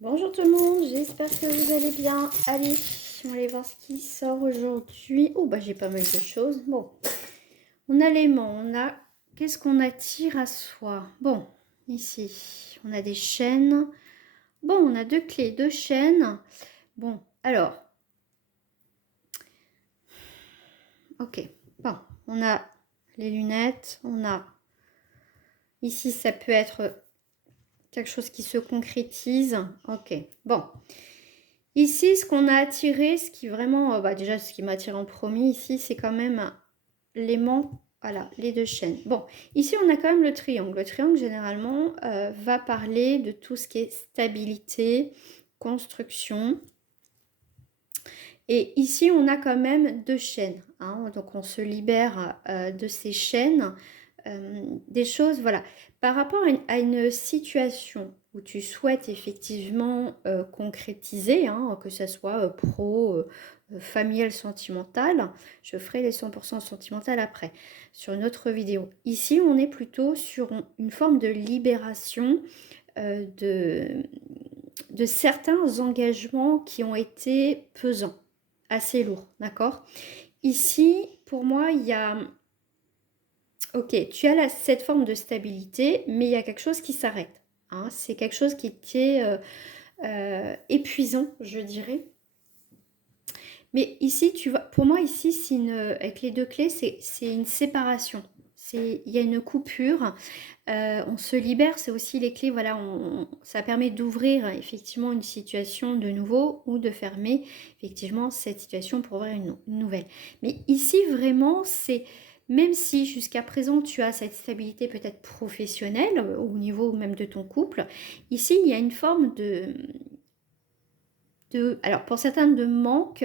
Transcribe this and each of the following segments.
Bonjour tout le monde, j'espère que vous allez bien. Allez, on va aller voir ce qui sort aujourd'hui. Oh, bah j'ai pas mal de choses. Bon, on a l'aimant, on a... Qu'est-ce qu'on attire à soi? Bon, ici, on a des chaînes. Bon, on a deux clés, deux chaînes. Bon, alors, ok. Bon, on a les lunettes, on a... Ici, ça peut être quelque chose qui se concrétise. Ok, bon. Ici, ce qu'on a attiré, ce qui vraiment, déjà ce qui m'attire en premier ici, c'est quand même l'aimant, voilà, les deux chaînes. Bon, ici on a quand même le triangle. Le triangle généralement va parler de tout ce qui est stabilité, construction. Et ici on a quand même deux chaînes, hein, donc on se libère de ces chaînes. Des choses, voilà, par rapport à une situation où tu souhaites effectivement concrétiser, hein, que ce soit pro, familial, sentimental, je ferai les 100% sentimental après, sur une autre vidéo. Ici, on est plutôt sur une forme de libération de certains engagements qui ont été pesants, assez lourds, d'accord? Ici, pour moi, il y a... Ok, tu as cette forme de stabilité, mais il y a quelque chose qui s'arrête. Hein. C'est quelque chose qui était épuisant, je dirais. Mais ici, tu vois, pour moi, ici, avec les deux clés, c'est une séparation. Il y a une coupure. On se libère, c'est aussi les clés, voilà, ça permet d'ouvrir effectivement une situation de nouveau ou de fermer effectivement cette situation pour ouvrir une nouvelle. Mais ici, vraiment, c'est... Même si jusqu'à présent tu as cette stabilité peut-être professionnelle au niveau même de ton couple, ici il y a une forme alors pour certains de manque,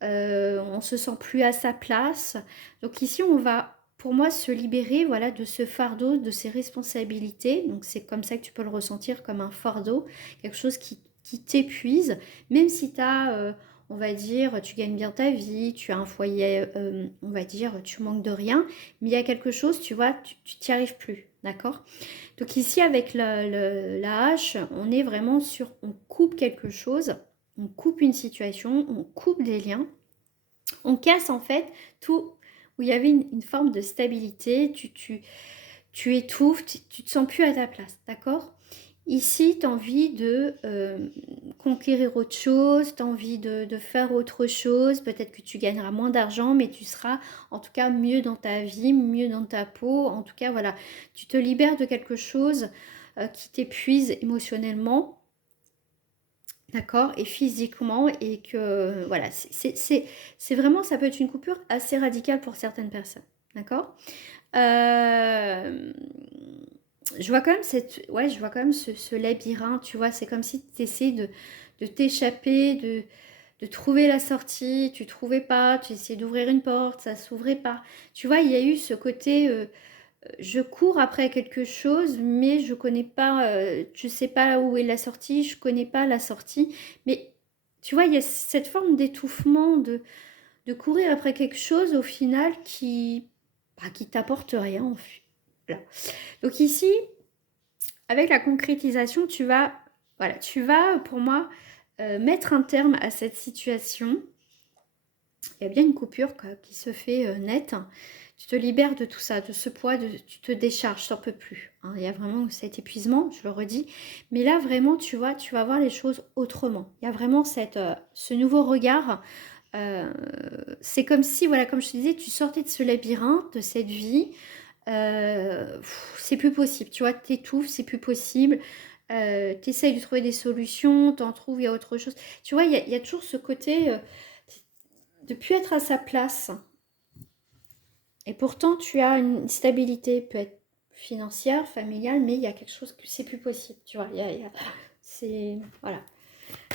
on se sent plus à sa place. Donc ici on va pour moi se libérer, voilà, de ce fardeau, de ces responsabilités. Donc c'est comme ça que tu peux le ressentir, comme un fardeau, quelque chose qui t'épuise, même si tu as, on va dire, tu gagnes bien ta vie, tu as un foyer, on va dire, tu manques de rien, mais il y a quelque chose, tu vois, tu t'y arrives plus, d'accord? Donc ici avec la hache, on est vraiment sur, on coupe quelque chose, on coupe une situation, on coupe des liens, on casse en fait tout où il y avait une forme de stabilité, tu étouffes, tu te sens plus à ta place, d'accord? Ici, tu as envie de conquérir autre chose, tu as envie de faire autre chose, peut-être que tu gagneras moins d'argent, mais tu seras en tout cas mieux dans ta vie, mieux dans ta peau, en tout cas voilà, tu te libères de quelque chose qui t'épuise émotionnellement, d'accord, et physiquement, et que voilà, c'est vraiment, ça peut être une coupure assez radicale pour certaines personnes, d'accord. euh, je vois quand même ouais, je vois quand même ce labyrinthe, tu vois, c'est comme si tu essayais de t'échapper, de trouver la sortie, tu trouvais pas, tu essayais d'ouvrir une porte, ça s'ouvrait pas. Tu vois, il y a eu ce côté, je cours après quelque chose, mais je connais pas, je sais pas où est la sortie, je connais pas la sortie. Mais tu vois, il y a cette forme d'étouffement, de courir après quelque chose au final qui t'apporte rien. Voilà. Donc ici, avec la concrétisation, voilà, tu vas pour moi mettre un terme à cette situation. Il y a bien une coupure quoi, qui se fait nette. Tu te libères de tout ça, de ce poids, tu te décharges, tu n'en peux plus. Hein. Il y a vraiment cet épuisement, je le redis. Mais là, vraiment, tu vois, tu vas voir les choses autrement. Il y a vraiment ce nouveau regard. C'est comme si, voilà, comme je te disais, tu sortais de ce labyrinthe, de cette vie. C'est plus possible, tu vois, t'étouffes, c'est plus possible. T'essayes de trouver des solutions, t'en trouves, il y a autre chose. Tu vois, il y a toujours ce côté de plus être à sa place. Et pourtant, tu as une stabilité, peut être financière, familiale, mais il y a quelque chose que c'est plus possible, tu vois. C'est... Voilà.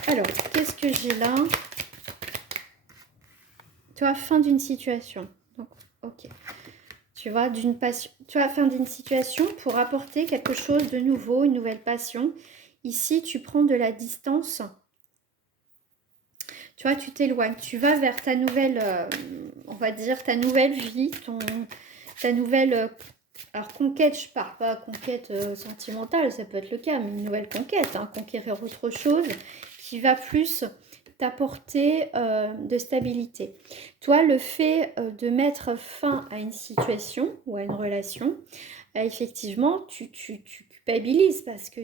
Alors, qu'est-ce que j'ai là? Tu vois, fin d'une situation. Donc, ok. Tu vois, d'une passion. Tu vois, fin d'une situation pour apporter quelque chose de nouveau, une nouvelle passion. Ici, tu prends de la distance. Tu vois, tu t'éloignes. Tu vas vers ta nouvelle, on va dire, ta nouvelle vie, ta nouvelle Alors, conquête, je pars pas conquête sentimentale, ça peut être le cas, mais une nouvelle conquête, hein, conquérir autre chose qui va plus t'apporter de stabilité. Toi, le fait de mettre fin à une situation ou à une relation, effectivement, tu culpabilises parce que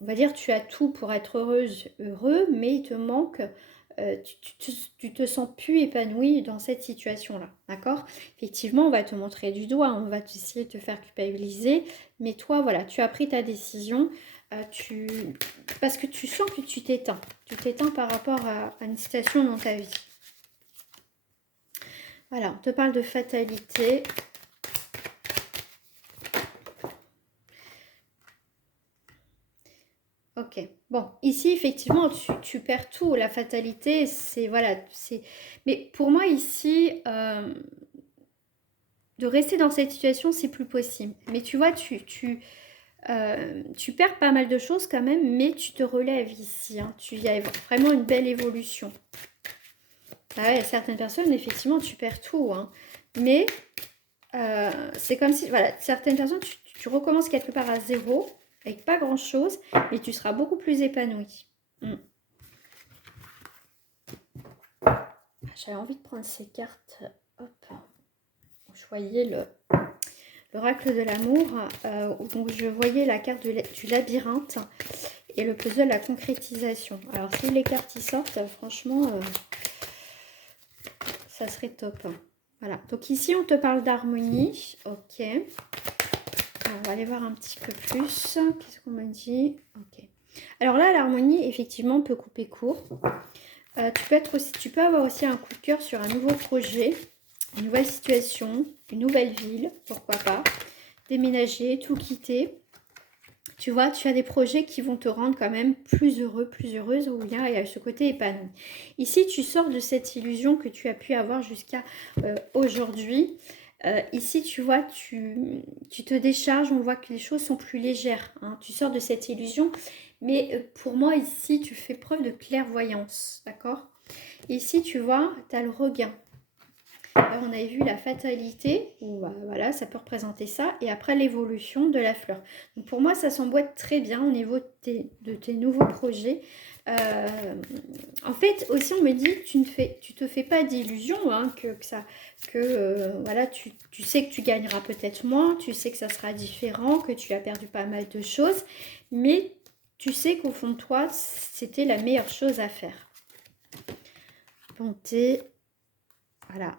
on va dire, tu as tout pour être heureuse, heureux, mais il te manque, tu te sens plus épanoui dans cette situation-là, d'accord? Effectivement, on va te montrer du doigt, on va essayer de te faire culpabiliser, mais toi, voilà, tu as pris ta décision, tu... parce que tu sens que tu t'éteins par rapport à une situation dans ta vie. Voilà, on te parle de fatalité. Ok, bon, ici effectivement tu perds tout, la fatalité, c'est voilà, c'est. Mais pour moi ici, de rester dans cette situation, c'est plus possible. Mais tu vois, tu perds pas mal de choses quand même, mais tu te relèves ici, hein. Tu y as vraiment une belle évolution. Ah ouais, certaines personnes, effectivement, tu perds tout, hein. Mais c'est comme si, voilà, certaines personnes, tu recommences quelque part à zéro, avec pas grand-chose, mais tu seras beaucoup plus épanoui. Mm. J'avais envie de prendre ces cartes. Hop. Je voyais l'oracle de l'amour. Donc je voyais la carte du labyrinthe et le puzzle de la concrétisation. Alors si les cartes y sortent, franchement, ça serait top. Voilà. Donc ici, on te parle d'harmonie. Ok. Alors, on va aller voir un petit peu plus. Qu'est-ce qu'on me dit? Ok. Alors là, l'harmonie, effectivement, peut couper court. Tu peux avoir aussi un coup de cœur sur un nouveau projet, une nouvelle situation, une nouvelle ville, pourquoi pas. Déménager, tout quitter. Tu vois, tu as des projets qui vont te rendre quand même plus heureux, plus heureuse, où il y a ce côté épanoui. Ici, tu sors de cette illusion que tu as pu avoir jusqu'à aujourd'hui. Ici, tu vois, tu te décharges, on voit que les choses sont plus légères, hein. Tu sors de cette illusion, mais pour moi, ici, tu fais preuve de clairvoyance, d'accord? Ici, tu vois, tu as le regain. Alors, on avait vu la fatalité, où voilà, ça peut représenter ça, et après l'évolution de la fleur. Donc pour moi, ça s'emboîte très bien au niveau de tes nouveaux projets. En fait, aussi, on me dit que tu te fais pas d'illusions, hein, voilà, tu sais que tu gagneras peut-être moins, tu sais que ça sera différent, que tu as perdu pas mal de choses, mais tu sais qu'au fond de toi, c'était la meilleure chose à faire. Bonté, voilà.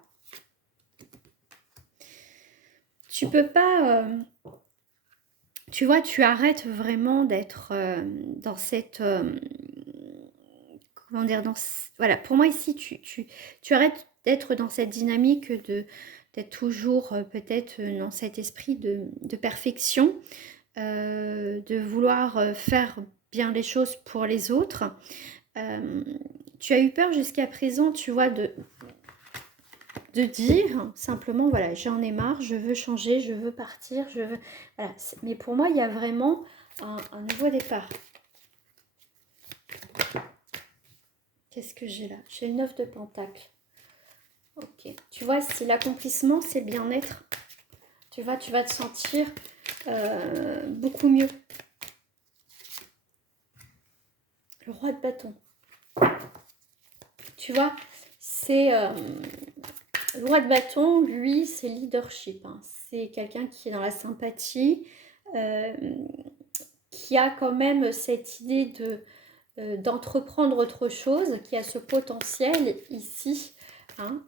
Tu peux pas, tu vois, tu arrêtes vraiment d'être dans cette, comment dire, voilà, pour moi ici, tu arrêtes d'être dans cette dynamique d'être toujours peut-être dans cet esprit de perfection, de vouloir faire bien les choses pour les autres. Tu as eu peur jusqu'à présent, tu vois, de dire simplement, voilà, j'en ai marre, je veux changer, je veux partir, je veux... Voilà. Mais pour moi, il y a vraiment un nouveau départ. Qu'est-ce que j'ai là? J'ai le 9 de Pentacle. Ok. Tu vois, si l'accomplissement, c'est le bien-être, tu vas te sentir beaucoup mieux. Le roi de bâton. Tu vois, c'est... le roi de bâton, lui, c'est leadership, hein. C'est quelqu'un qui est dans la sympathie, qui a quand même cette idée d'entreprendre autre chose, qui a ce potentiel ici, hein,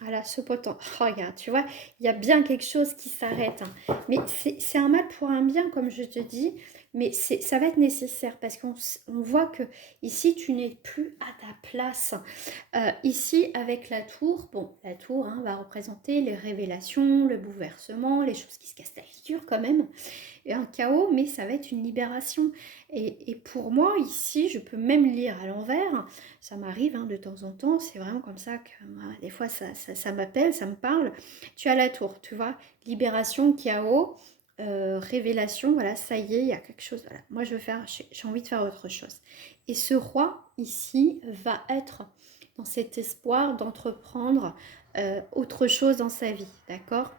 voilà, ce potentiel. Oh, regarde, tu vois, il y a bien quelque chose qui s'arrête, hein. Mais c'est un mal pour un bien, comme je te dis, mais ça va être nécessaire parce qu'on voit que ici, tu n'es plus à ta place. Ici, avec la tour, bon, la tour, hein, va représenter les révélations, le bouleversement, les choses qui se cassent la figure quand même, et un chaos, mais ça va être une libération. Et pour moi, ici, je peux même lire à l'envers. Ça m'arrive, hein, de temps en temps, c'est vraiment comme ça que des fois ça m'appelle, ça me parle. Tu as la tour, tu vois, libération, chaos, révélation, voilà, ça y est, il y a quelque chose. Voilà. Moi, j'ai envie de faire autre chose. Et ce roi ici va être dans cet espoir d'entreprendre autre chose dans sa vie, d'accord?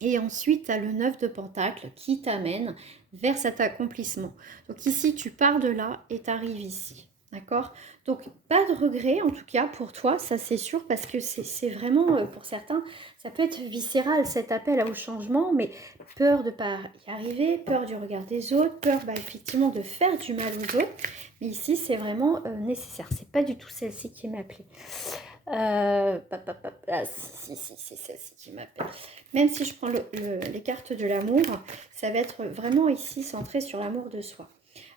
Et ensuite, tu as le 9 de Pentacle qui t'amène vers cet accomplissement. Donc ici, tu pars de là et tu arrives ici. D'accord? Donc, pas de regret, en tout cas, pour toi, ça c'est sûr, parce que c'est vraiment, pour certains, ça peut être viscéral, cet appel au changement, mais peur de ne pas y arriver, peur du regard des autres, peur effectivement de faire du mal aux autres. Mais ici, c'est vraiment nécessaire. C'est pas du tout celle-ci qui m'appelait. Si, celle-ci qui m'appelle. Même si je prends les cartes de l'amour, ça va être vraiment ici centré sur l'amour de soi.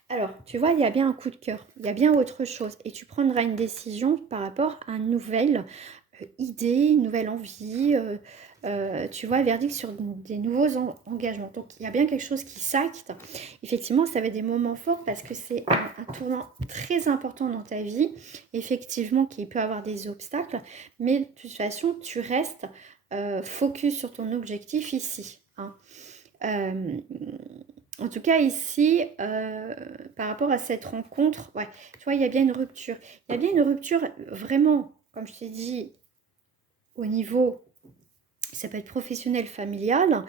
Alors, tu vois, il y a bien un coup de cœur, il y a bien autre chose. Et tu prendras une décision par rapport à une nouvelle idée, une nouvelle envie, tu vois, verdict sur des nouveaux engagements. Donc, il y a bien quelque chose qui s'acte. Effectivement, ça va être des moments forts parce que c'est un tournant très important dans ta vie. Effectivement, qu'il peut avoir des obstacles. Mais de toute façon, tu restes focus sur ton objectif ici. Hein. En tout cas, ici, par rapport à cette rencontre, ouais, tu vois, il y a bien une rupture. Il y a bien une rupture vraiment, comme je t'ai dit, au niveau, ça peut être professionnel, familial,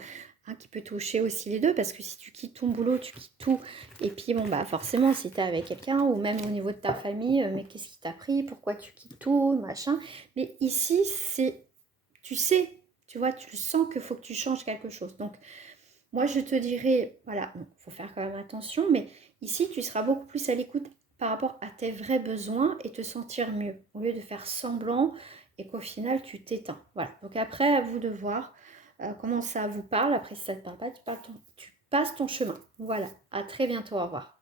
hein, qui peut toucher aussi les deux, parce que si tu quittes ton boulot, tu quittes tout. Et puis, bon, bah forcément, si tu es avec quelqu'un, ou même au niveau de ta famille, mais qu'est-ce qui t'a pris? Pourquoi tu quittes tout? Machin. Mais ici, c'est, tu sais, tu vois, tu sens qu'il faut que tu changes quelque chose. Donc, moi, je te dirais, voilà, il faut faire quand même attention, mais ici, tu seras beaucoup plus à l'écoute par rapport à tes vrais besoins et te sentir mieux, au lieu de faire semblant et qu'au final, tu t'éteins. Voilà, donc après, à vous de voir comment ça vous parle. Après, si ça ne te parle pas, tu passes ton chemin. Voilà, à très bientôt, au revoir.